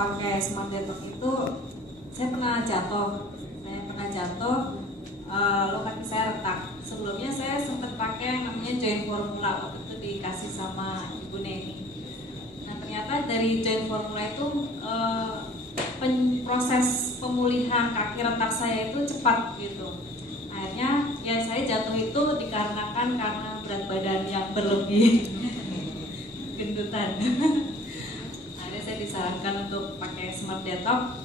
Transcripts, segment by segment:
pakai Smart Detox itu saya pernah jatuh. Lalu kaki saya retak. Sebelumnya saya sempat pakai yang namanya Joint Formula, waktu itu dikasih sama Ibu Neni. Nah ternyata dari Joint Formula itu proses pemulihan kaki retak saya itu cepat gitu. Akhirnya ya saya jatuh itu dikarenakan karena berat badan yang berlebih, gendutan. Akhirnya saya disarankan untuk pakai Smart Detox.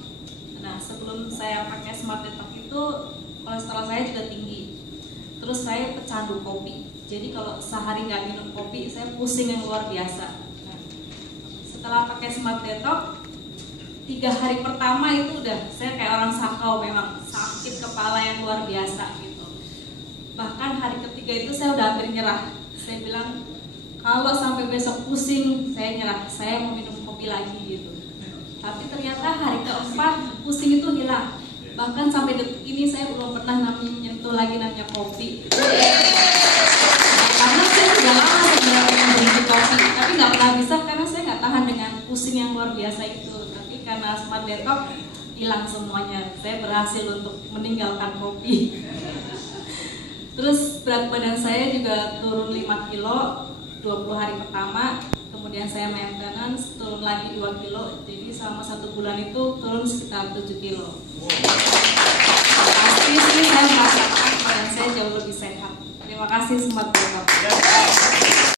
Nah sebelum saya pakai Smart Detox itu kolesterol saya juga tinggi. Terus saya pecandu kopi. Jadi kalau sehari nggak minum kopi, saya pusing yang luar biasa. Nah, setelah pakai Smart Detox, 3 hari pertama itu udah saya kayak orang sakau, memang sakit kepala yang luar biasa gitu. Bahkan hari ketiga itu saya udah hampir nyerah. Saya bilang kalau sampai besok pusing, saya nyerah. Saya mau minum kopi lagi gitu. Tapi ternyata hari keempat pusing itu hilang. Bahkan sampai detik ini saya belum pernah nyentuh lagi namanya kopi. Karena saya sudah lama sebenarnya berhenti kopi, tapi nggak pernah bisa karena saya nggak tahan dengan pusing yang luar biasa itu. Tapi karena Smart Detox hilang semuanya. Saya berhasil untuk meninggalkan kopi. Terus berat badan saya juga turun 5 kilo 20 hari pertama. Kemudian saya maintenance, turun lagi 2 kilo. Jadi selama 1 bulan itu turun sekitar 7 kilo. Pasti sih saya merasakan badan saya jauh lebih sehat. Terima kasih Smart Detox.